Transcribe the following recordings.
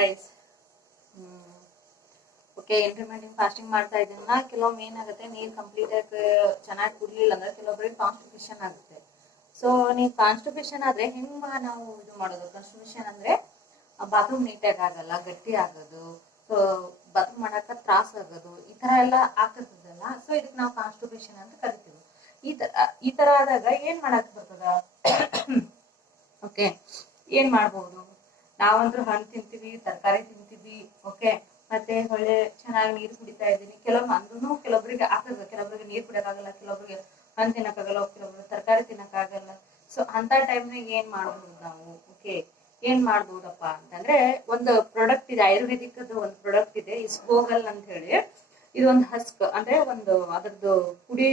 Guys. Okay, intermediate fasting ಮಾಡ್ತಾ ಇದ್ದೀನ. ಕೆಲವೊಮ್ಮೆ ಏನಾಗುತ್ತೆ, ನೀರು ಕಂಪ್ಲೀಟ್ ಆಗಿ ಚೆನ್ನಾಗಿ ಕುಡ್ಲಿಲ್ಲ ಅಂದ್ರೆ ಕೆಲವೊಬ್ಬರಿಗೆ ಕಾನ್ಸ್ಟಿಪೇಷನ್ ಆಗುತ್ತೆ. ಸೊ ನೀವು ಕಾನ್ಸ್ಟಿಪೇಷನ್ ಆದ್ರೆ ಹೆಂಗ್ ನಾವು ಇದು ಮಾಡೋದು? ಕಾನ್ಸ್ಟಿಪೇಷನ್ ಅಂದ್ರೆ ಬಾತ್ರೂಮ್ ನೀಟಾಗಿ ಆಗಲ್ಲ, ಗಟ್ಟಿ ಆಗೋದು, ಬಾತ್ರೂಮ್ ಮಾಡಕ ತ್ರಾಸ ಆಗೋದು, ಈ ತರ ಎಲ್ಲ ಆಗ್ತಿರ್ತದಲ್ಲ. ಸೊ ಇದಕ್ಕೆ ನಾವು ಕಾನ್ಸ್ಟಿಪೇಷನ್ ಅಂತ ಕರಿತೀವಿ. ಈ ತರ ಆದಾಗ ಏನ್ ಮಾಡಕ್ ಬರ್ತದ? ಓಕೆ, ಏನ್ ಮಾಡ್ಬೋದು? ನಾವಂದ್ರೂ ಹಣ್ಣು ತಿಂತೀವಿ, ತರಕಾರಿ ತಿಂತೀವಿ, ಓಕೆ, ಮತ್ತೆ ಒಳ್ಳೆ ಚೆನ್ನಾಗಿ ನೀರು ಕುಡಿತಾ ಇದ್ದೀನಿ. ಅಂದ್ರೂ ಕೆಲವೊಬ್ಬರಿಗೆ ಆಗ್ತದೆ, ಕೆಲವೊಬ್ಬರಿಗೆ ನೀರು ಕುಡಿಯೋಕ್ಕಾಗಲ್ಲ, ಕೆಲವೊಬ್ಬರಿಗೆ ಹಣ್ಣು ತಿನ್ನಕ್ಕಾಗಲ್ಲ, ಕೆಲವೊಬ್ರಿಗೆ ತರಕಾರಿ ತಿನ್ನಕ್ಕಾಗಲ್ಲ. ಸೊ ಅಂತ ಟೈಮ್ನಾಗ ಏನ್ ಮಾಡ್ಬೋದು ನಾವು? ಓಕೆ, ಏನ್ ಮಾಡ್ಬೋದಪ್ಪ ಅಂತಂದ್ರೆ, ಒಂದು ಪ್ರಾಡಕ್ಟ್ ಇದೆ, ಆಯುರ್ವೇದಿಕ್ ಒಂದು ಪ್ರಾಡಕ್ಟ್ ಇದೆ, ಇಸ್ಬೋಗಲ್ ಅಂತ ಹೇಳಿ. ಇದು ಒಂದು ಹಸ್ಕ್ ಅಂದ್ರೆ ಒಂದು ಅದ್ರದ್ದು ಪುಡಿ,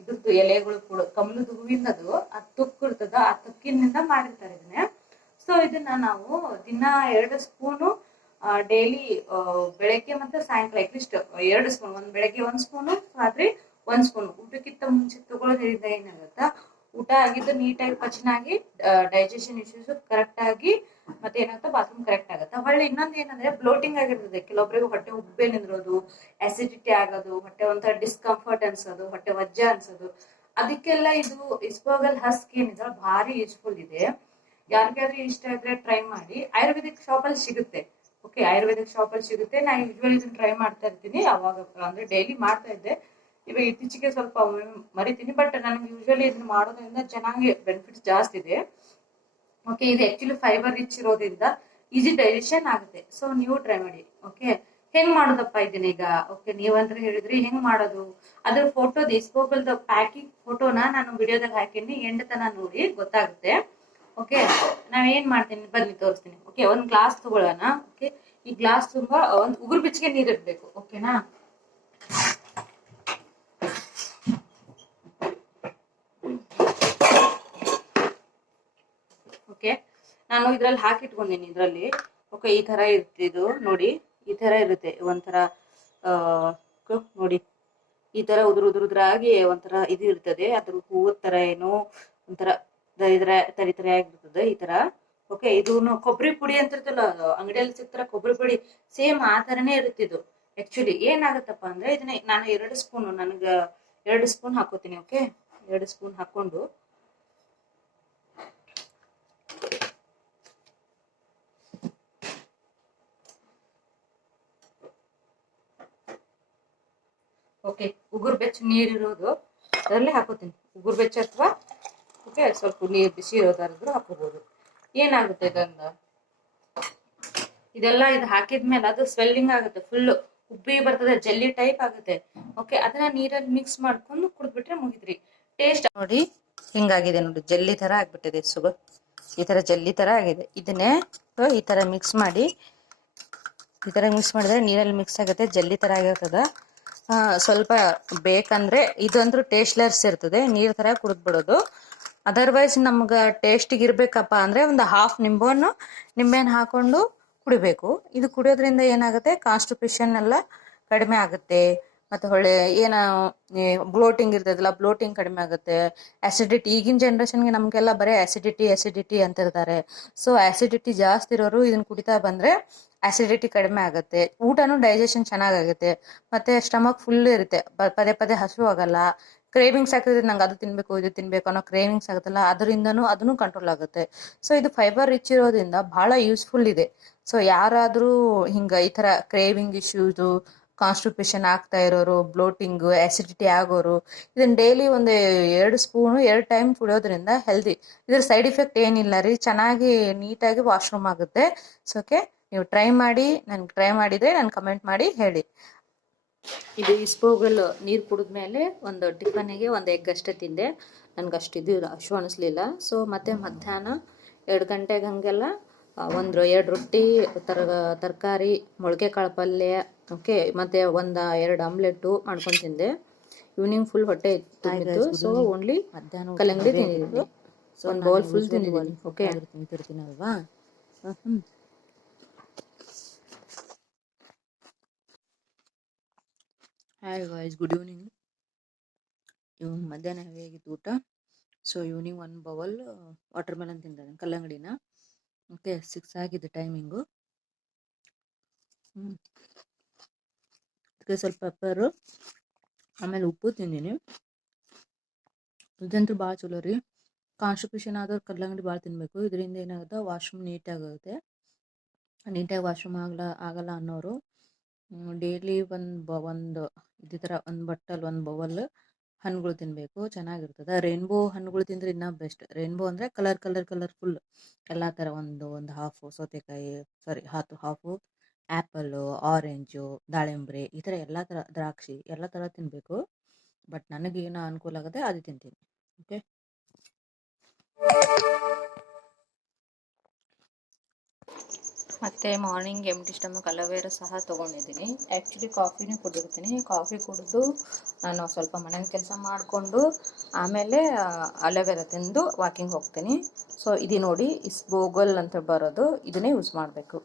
ಇದ್ರದ್ದು ಎಲೆಗಳು ಕೂಡ ಕಮಲದ ಹೂವಿನದು ಆ ತುಕ್ಕು ಇರ್ತದ, ಆ ತುಕ್ಕಿನಿಂದ ಮಾಡಿರ್ತಾರೆ ಇದನ್ನ. ಸೊ ಇದನ್ನ ನಾವು ದಿನ 2 ಸ್ಪೂನು ಡೈಲಿ, ಬೆಳಗ್ಗೆ ಮತ್ತೆ ಸಾಯಂಕಾಲ ಅಟ್ಲೀಸ್ಟ್ 2 ಸ್ಪೂನ್, ಒಂದ್ ಬೆಳಗ್ಗೆ 1 ಸ್ಪೂನು, ರಾತ್ರಿ 1 ಸ್ಪೂನ್, ಊಟಕ್ಕಿಂತ ಮುಂಚೆ ತಗೊಳ್ಳೋದ್ರಿಂದ ಏನಾಗುತ್ತಾ, ಊಟ ಆಗಿದ್ದು ನೀಟಾಗಿ ಪಚನ ಆಗಿ ಡೈಜೆಷನ್ ಇಶ್ಯೂಸ್ ಕರೆಕ್ಟ್ ಆಗಿ ಮತ್ತೆ ಏನಾಗುತ್ತೆ, ಬಾತ್ರೂಮ್ ಕರೆಕ್ಟ್ ಆಗುತ್ತೆ. ಹೊಳ್ಳಿ ಇನ್ನೊಂದು ಏನಂದ್ರೆ, ಬ್ಲೋಟಿಂಗ್ ಆಗಿರ್ತದೆ. ಕೆಲವೊಬ್ಬರಿಗೆ ಹೊಟ್ಟೆ ಉಬ್ಬೆ ನಿಂದ್ರೋದು, ಅಸಿಡಿಟಿ ಆಗೋದು, ಹೊಟ್ಟೆ ಒಂಥರ ಡಿಸ್ಕಂಫರ್ಟ್ ಅನ್ಸೋದು, ಹೊಟ್ಟೆ ವಜ್ಜ ಅನ್ಸೋದು, ಅದಕ್ಕೆಲ್ಲ ಇದು ಇಸ್ಬೋಗಲ್ ಹಸ್ಕ್ ಏನಿದೆ ಭಾರಿ ಯೂಸ್ಫುಲ್ ಇದೆ. ಯಾರಿಗಾದ್ರೂ ಇಷ್ಟ ಇದ್ರೆ ಟ್ರೈ ಮಾಡಿ. ಆಯುರ್ವೇದಿಕ್ ಶಾಪ್ ಅಲ್ಲಿ ಸಿಗುತ್ತೆ. ಓಕೆ, ಆಯುರ್ವೇದಿಕ್ ಶಾಪ್ ಅಲ್ಲಿ ಸಿಗುತ್ತೆ. ನಾನು ಯೂಶುವಲಿ ಇದನ್ನ ಟ್ರೈ ಮಾಡ್ತಾ ಇರ್ತೀನಿ ಅವಾಗ, ಅಂದ್ರೆ ಡೈಲಿ ಮಾಡ್ತಾ ಇದ್ದೆ. ಇವಾಗ ಇತ್ತೀಚೆಗೆ ಸ್ವಲ್ಪ ಮರಿತೀನಿ, ಬಟ್ ನನಗೆ ಯೂಶುವಲಿ ಇದನ್ನ ಮಾಡೋದ್ರಿಂದ ಚೆನ್ನಾಗಿ ಬೆನಿಫಿಟ್ಸ್ ಜಾಸ್ತಿ ಇದೆ. ಓಕೆ, ಇದು ಆಕ್ಚುಲಿ ಫೈಬರ್ ರಿಚ್ ಇರೋದ್ರಿಂದ ಈಸಿ ಡೈಜೆಷನ್ ಆಗುತ್ತೆ. ಸೊ ನೀವು ಟ್ರೈ ಮಾಡಿ. ಓಕೆ, ಹೆಂಗ್ ಮಾಡೋದಪ್ಪ ಇದನ್ನೀಗ? ಓಕೆ, ನೀವಂದ್ರೆ ಹೇಳಿದ್ರಿ ಹೆಂಗ್ ಮಾಡೋದು, ಅದ್ರ ಫೋಟೋ, ಇಸ್ಬೋಗಲ್ದ ಪ್ಯಾಕಿಂಗ್ ಫೋಟೋನ ನಾನು ವಿಡಿಯೋದಾಗ ಹಾಕಿನಿ, ಎಂಡ್ ತನ ನೋಡಿ ಗೊತ್ತಾಗುತ್ತೆ. ಓಕೆ, ನಾವ್ ಏನ್ ಮಾಡ್ತೀನಿ ಬನ್ನಿ ತೋರಿಸ್ತೀನಿ. ಓಕೆ, ಒಂದ್ ಗ್ಲಾಸ್ ತಗೊಳ್ಳೋಣ. ಓಕೆ, ಈ ಗ್ಲಾಸ್ ತುಂಬಾ ಒಂದ್ ಉಗುರು ಬೆಚ್ಚಗೆ ನೀರ್ ಇರ್ಬೇಕು. ಓಕೆನಾ? ಓಕೆ, ನಾನು ಇದ್ರಲ್ಲಿ ಹಾಕಿಟ್ಕೊಂಡಿನಿ. ಇದ್ರಲ್ಲಿ ಓಕೆ, ಈ ತರ ಇರುತ್ತೆ ಇದು ನೋಡಿ, ಈ ತರ ಇರುತ್ತೆ. ಒಂಥರ ನೋಡಿ, ಈ ತರ ಉದುರಾಗಿ ಒಂಥರ ಇದು ಇರ್ತದೆ. ಅದ್ರ ಹೂವದ ತರ ಏನೋ ಒಂಥರ ತರಿ ಆಗಿರ್ತದೆ ಈ ತರ. ಓಕೆ, ಇದು ಕೊಬ್ಬರಿ ಪುಡಿ ಅಂತ ಇರ್ತಲ್ಲ, ಅಂಗಡಿಯಲ್ಲಿ ಸಿಗ್ತಾರ ಕೊಬ್ಬರಿ ಪುಡಿ, ಸೇಮ್ ಆ ತರನೇ ಇರುತ್ತೆ ಇದು. ಆಕ್ಚುಲಿ ಏನಾಗತ್ತಪ್ಪ ಅಂದ್ರೆ, ಇದನ್ನ ನಾನು 2 ಸ್ಪೂನ್, ನನಗ 2 ಸ್ಪೂನ್ ಹಾಕೋತೀನಿ. ಓಕೆ, 2 ಸ್ಪೂನ್ ಹಾಕೊಂಡು ಓಕೆ, ಉಗುರು ಬೆಚ್ಚ ನೀರಿರೋದು ಅದರಲ್ಲೇ ಹಾಕೋತೀನಿ. ಉಗುರು ಬೆಚ್ಚ ಅಥವಾ ಓಕೆ ಸ್ವಲ್ಪ ನೀರು ಬಿಸಿ ಇರೋದಾದ್ರೂ ಹಾಕೋಬಹುದು. ಏನಾಗುತ್ತೆ ಇದೊಂದು, ಇದೆಲ್ಲ ಇದು ಹಾಕಿದ್ಮೇಲೆ ಅದು ಸ್ವೆಲ್ಲಿಂಗ್ ಆಗುತ್ತೆ, ಫುಲ್ ಉಬ್ಬಿ ಬರ್ತದೆ, ಜೆಲ್ಲಿ ಟೈಪ್ ಆಗುತ್ತೆ. ಓಕೆ, ಅದನ್ನ ನೀರಲ್ಲಿ ಮಿಕ್ಸ್ ಮಾಡ್ಕೊಂಡು ಕುಡಿದ್ಬಿಟ್ರೆ ಮುಗಿದ್ರಿ. ಟೇಸ್ಟ್ ನೋಡಿ ಹಿಂಗಾಗಿದೆ ನೋಡಿ, ಜೆಲ್ಲಿ ತರ ಆಗ್ಬಿಟ್ಟಿದೆ. ಈ ತರ ಜೆಲ್ಲಿ ತರ ಆಗಿದೆ. ಇದನ್ನೇ ಈ ತರ ಮಿಕ್ಸ್ ಮಾಡಿ, ಈ ತರ ಮಿಕ್ಸ್ ಮಾಡಿದ್ರೆ ನೀರಲ್ಲಿ ಮಿಕ್ಸ್ ಆಗುತ್ತೆ, ಜೆಲ್ಲಿ ತರ ಆಗಿರ್ತದ. ಸ್ವಲ್ಪ ಬೇಕಂದ್ರೆ ಇದಂದ್ರೂ ಟೇಸ್ಟ್ಲೆಸ್ ಇರ್ತದೆ, ನೀರ್ ತರ ಕುಡಿದ್ಬಿಡೋದು. ಅದರ್ವೈಸ್ ನಮ್ಗ ಟೇಸ್ಟಿಗೆ ಇರ್ಬೇಕಪ್ಪ ಅಂದ್ರೆ ಒಂದು ಹಾಫ್ ನಿಂಬೆಹಣ್ಣು ಹಾಕೊಂಡು ಕುಡಿಬೇಕು. ಇದು ಕುಡಿಯೋದ್ರಿಂದ ಏನಾಗುತ್ತೆ, ಕಾನ್ಸ್ಟಿಪೇಷನ್ ಎಲ್ಲ ಕಡಿಮೆ ಆಗುತ್ತೆ. ಮತ್ತೆ ಹೊಳ್ಳೆ ಬ್ಲೋಟಿಂಗ್ ಇರ್ತದಲ್ಲ, ಬ್ಲೋಟಿಂಗ್ ಕಡಿಮೆ ಆಗುತ್ತೆ. ಆಸಿಡಿಟಿ, ಈಗಿನ ಜನರೇಷನ್ಗೆ ನಮ್ಗೆಲ್ಲ ಬರೀ ಆಸಿಡಿಟಿ ಅಂತ ಇರ್ತಾರೆ. ಸೊ ಆಸಿಡಿಟಿ ಜಾಸ್ತಿ ಇರೋರು ಇದನ್ನ ಕುಡಿತಾ ಬಂದ್ರೆ ಆಸಿಡಿಟಿ ಕಡಿಮೆ ಆಗುತ್ತೆ. ಊಟನೂ ಡೈಜೆಷನ್ ಚೆನ್ನಾಗಾಗುತ್ತೆ. ಮತ್ತೆ ಸ್ಟಮಕ್ ಫುಲ್ ಇರುತ್ತೆ, ಪದೇ ಹಸು ಆಗಲ್ಲ. ಕ್ರೇವಿಂಗ್ಸ್ ಆಗ್ತದೆ, ನಂಗೆ ಅದು ತಿನ್ಬೇಕು ಇದು ತಿನ್ಬೇಕು ಅನ್ನೋ ಕ್ರೇವಿಂಗ್ಸ್ ಆಗುತ್ತಲ್ಲ, ಅದನ್ನು ಕಂಟ್ರೋಲ್ ಆಗುತ್ತೆ. ಸೊ ಇದು ಫೈಬರ್ ರಿಚ್ ಇರೋದ್ರಿಂದ ಬಹಳ ಯೂಸ್ಫುಲ್ ಇದೆ. ಸೊ ಯಾರಾದ್ರೂ ಈ ತರ ಕ್ರೇವಿಂಗ್ ಇಶ್ಯೂಸ್, ಕಾನ್ಸ್ಟಿಪೇಷನ್ ಆಗ್ತಾ ಇರೋರು, ಬ್ಲೋಟಿಂಗ್, ಆಸಿಡಿಟಿ ಆಗೋರು ಇದನ್ನ ಡೈಲಿ ಒಂದು 2 ಸ್ಪೂನು 2 ಟೈಮ್ ಕುಡಿಯೋದ್ರಿಂದ ಹೆಲ್ದಿ. ಇದ್ರ ಸೈಡ್ ಇಫೆಕ್ಟ್ ಏನಿಲ್ಲ ರೀ, ಚೆನ್ನಾಗಿ ನೀಟಾಗಿ ವಾಶ್ರೂಮ್ ಆಗುತ್ತೆ. ಸೊ ಓಕೆ, ನೀವು ಟ್ರೈ ಮಾಡಿ. ಟ್ರೈ ಮಾಡಿದ್ರೆ ನನ್ ಕಮೆಂಟ್ ಮಾಡಿ ಹೇಳಿ. ಇದು ಇಸ್ಬೋಗಲ್ ನೀರು ಕುಡಿದ್ಮೇಲೆ ಒಂದು ಟಿಫನ್ಗೆ ಒಂದು ಎಗ್ ಅಷ್ಟೇ ತಿಂದೆ. ನನ್ಗಷ್ಟು ಹಶು ಅನಿಸ್ಲಿಲ್ಲ. ಸೊ ಮತ್ತೆ ಮಧ್ಯಾಹ್ನ 2 ಗಂಟೆಗೆ ಹಂಗೆಲ್ಲ 2 ರೊಟ್ಟಿ, ತರಕಾರಿ, ಮೊಳಕೆ ಕಾಳು ಪಲ್ಯ, ಓಕೆ, ಮತ್ತೆ 1-2 ಆಮ್ಲೆಟ್ಟು ಮಾಡ್ಕೊಂಡು ತಿಂದೆ. ಈವ್ನಿಂಗ್ ಫುಲ್ ಹೊಟ್ಟೆ ತುಂಬಿತ್ತು. ಸೊ ಓನ್ಲಿ ಮಧ್ಯಾಹ್ನ ಕಲ್ಲಂಗಡಿ ತಿಂದಿದ್ದೀನಿ, ಒಂದು ಬೌಲ್ ಫುಲ್ ತಿಂದಿದ್ದೀನಿ. ಓಕೆ, ತಿಂತಿರ್ತೀನಲ್ವಾ. Hi guys, good evening. ಮಧ್ಯಾಹ್ನ ಹೇಗಿತ್ತು ಊಟ? So evening 1 bowl watermelon ತಿಂದಿದ್ದೀನಿ, ಕಲ್ಲಂಗಡಿನ. ಓಕೆ, 6 ಆಗಿದೆ ಟೈಮಿಂಗು. ಅದಕ್ಕೆ ಸ್ವಲ್ಪ ಪೆಪ್ಪರು, ಆಮೇಲೆ ಉಪ್ಪು ತಿಂದೀನಿ. ಇದಂತೂ ಭಾಳ ಚಲೋ ರೀ. ಕಾನ್ಸ್ಟಿಪೇಷನ್ ಆದವ್ರು ಕಲ್ಲಂಗಡಿ ಭಾಳ ತಿನ್ನಬೇಕು. ಇದರಿಂದ ಏನಾಗುತ್ತೆ, ವಾಶ್ರೂಮ್ ನೀಟಾಗುತ್ತೆ. ನೀಟಾಗಿ ವಾಶ್ರೂಮ್ ಆಗಲ್ಲ ಅನ್ನೋರು ಡೈಲಿ ಒಂದು ಇದೇ ಥರ ಒಂದು ಬಟ್ಟಲ್ ಒಂದು ಬೌಲ್ ಹಣ್ಣುಗಳು ತಿನ್ನಬೇಕು, ಚೆನ್ನಾಗಿರ್ತದೆ. ರೈನ್ಬೋ ಹಣ್ಣುಗಳು ತಿಂದರೆ ಇನ್ನೂ ಬೆಸ್ಟ್. ರೈನ್ಬೋ ಅಂದರೆ ಕಲರ್ಫುಲ್ ಎಲ್ಲ ಥರ ಒಂದು ಹಾಫು ಸೌತೆಕಾಯಿ, ಹಾಫು ಆ್ಯಪಲ್ಲು, ಆರೆಂಜು, ದಾಳಿಂಬ್ರೆ, ಈ ಥರ ಎಲ್ಲ ಥರ, ದ್ರಾಕ್ಷಿ ಎಲ್ಲ ಥರ ತಿನ್ನಬೇಕು. ಬಟ್ ನನಗೇನು ಅನುಕೂಲ ಆಗುತ್ತೆ ಅದು ತಿಂತೀನಿ. ಓಕೆ, ಮತ್ತು ಮಾರ್ನಿಂಗ್ ಎಂಟಿ ಸ್ಟಮಕ್ ಅಲೋವೆರಾ ಸಹ ತೊಗೊಂಡಿದ್ದೀನಿ. ಆ್ಯಕ್ಚುಲಿ ಕಾಫಿನೂ ಕುಡಿದಿರ್ತೀನಿ. ಕಾಫಿ ಕುಡಿದು ನಾನು ಸ್ವಲ್ಪ ಮನೆ ಕೆಲಸ ಮಾಡಿಕೊಂಡು ಆಮೇಲೆ ಅಲೋವೆರಾ ತಿಂದು ವಾಕಿಂಗ್ ಹೋಗ್ತೀನಿ. ಸೊ ಇದು ನೋಡಿ, ಇಸ್ಬೋಗಲ್ ಅಂತ ಬರೋದು, ಇದನ್ನೇ ಯೂಸ್ ಮಾಡಬೇಕು.